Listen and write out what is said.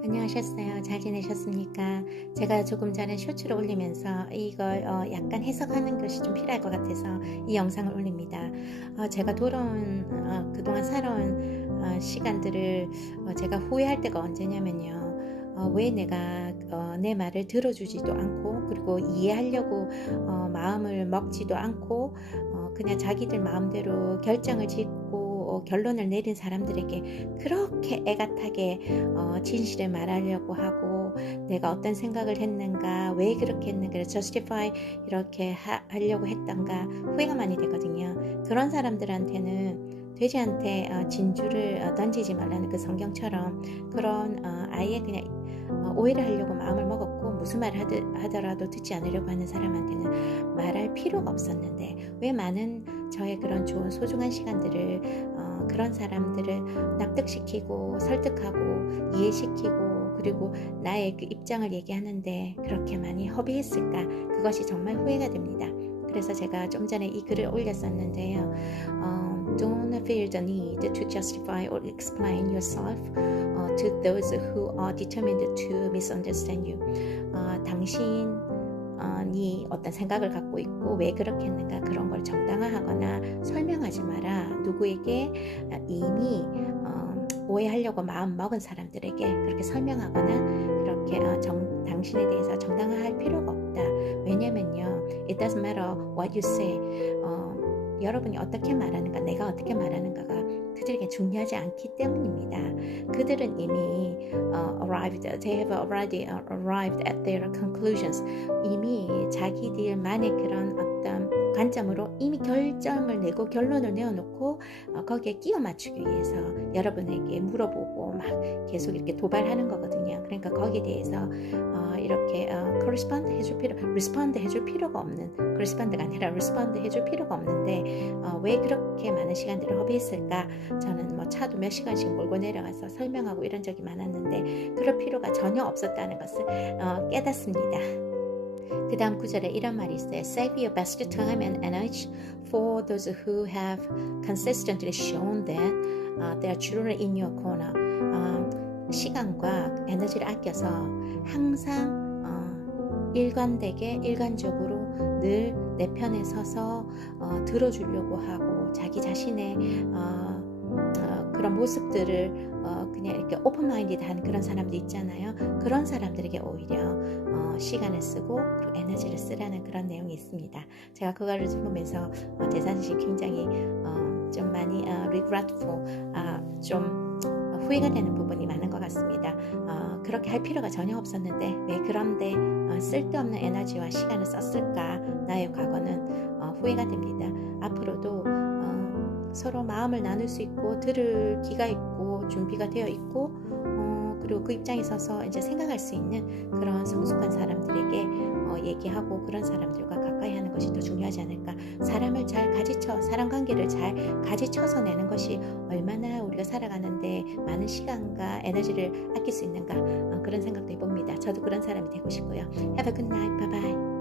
안녕하셨어요. 잘 지내셨습니까? 제가 조금 전에 쇼츠를 올리면서 이걸 어, 약간 해석하는 것이 좀 필요할 것 같아서 이 영상을 올립니다. 어, 제가 돌아온 어, 그동안 살아온 어, 시간들을 어, 제가 후회할 때가 언제냐면요. 어, 왜 내가 어, 내 말을 들어주지도 않고 그리고 이해하려고 어, 마음을 먹지도 않고 어, 그냥 자기들 마음대로 결정을 짓고 어, 결론을 내린 사람들에게 그렇게 애가타게 어, 진실을 말하려고 하고 내가 어떤 생각을 했는가 왜 그렇게 했는가 justify 이렇게 하, 하려고 했던가 후회가 많이 되거든요. 그런 사람들한테는 돼지한테 어, 진주를 어, 던지지 말라는 그 성경처럼 그런 어, 아예 그냥 어, 오해를 하려고 마음을 먹었고 무슨 말을 하더라도 듣지 않으려고 하는 사람한테는 말할 필요가 없었는데 왜 많은 저의 그런 좋은 소중한 시간들을 어, 그런 사람들을 납득시키고 설득하고 이해시키고 그리고 나의 그 입장을 얘기하는데 그렇게 많이 허비했을까 그것이 정말 후회가 됩니다. 그래서 제가 좀 전에 이 글을 올렸었는데요. 어, don't feel the need to justify or explain yourself to those who are determined to misunderstand you. 어, 당신이 어떤 생각을 갖고 있고 왜 그렇게 했는가 그런 걸 정당화하거나 설명하지 마라. 누구에게 이미 어, 오해하려고 마음 먹은 사람들에게 그렇게 설명하거나 그렇게 어, 정, 당신에 대해서 정당화할 필요가 없다. 왜냐면요, it doesn't matter what you say. 어, 여러분이 어떻게 말하는가, 내가 어떻게 말하는가가 그들에게 중요하지 않기 때문입니다. 그들은 이미 uh, arrived, they have already arrived at their conclusions. 이미 자기들만의 그런 어떤 관점으로 이미 결정을 내고 결론을 내어놓고 어, 거기에 끼워 맞추기 위해서 여러분에게 물어보고 막 계속 이렇게 도발하는 거거든요. 그러니까 거기에 대해서 어, 이렇게 어, correspond 해줄 필요, respond 해줄 필요가 없는 correspond가 아니라 respond 해줄 필요가 없는데 어, 왜 그렇게 많은 시간들을 허비했을까? 저는 뭐 차도 몇 시간씩 몰고 내려가서 설명하고 이런 적이 많았는데 그럴 필요가 전혀 없었다는 것을 어, 깨닫습니다. 그 다음 구절에 이런 말이 있어요. Save your best time and energy for those who have consistently shown that uh, are truly in your corner. 어, 시간과 에너지를 아껴서 항상 어, 일관되게 일관적으로 늘 내 편에 서서 어, 들어주려고 하고 자기 자신의 어, 어, 그런 모습들을 어, 그냥 이렇게 오픈 마인디드한 그런 사람들 있잖아요. 그런 사람들에게 오히려 어, 시간을 쓰고 에너지를 쓰라는 그런 내용이 있습니다. 제가 그거를 보면서 어, 대사실 굉장히 어, 좀 많이 어, regretful, 아, 좀 후회가 되는 부분이 많은 것 같습니다. 어, 그렇게 할 필요가 전혀 없었는데 왜 그런데 어, 쓸데없는 에너지와 시간을 썼을까? 나의 과거는 어, 후회가 됩니다. 앞으로도 어, 서로 마음을 나눌 수 있고 들을 기가 있고 준비가 되어 있고 어, 그리고 그 입장에 서서 이제 생각할 수 있는 그런 성숙한 사람들에게 어, 얘기하고 그런 사람들과 가까이 하는 것이 더 중요하지 않을까. 사람을 잘 가지쳐 사람 관계를 잘 가지쳐서 내는 것이 얼마나 우리가 살아가는데 많은 시간과 에너지를 아낄 수 있는가 어, 그런 생각도 해봅니다. 저도 그런 사람이 되고 싶고요. Have a good night. Bye bye.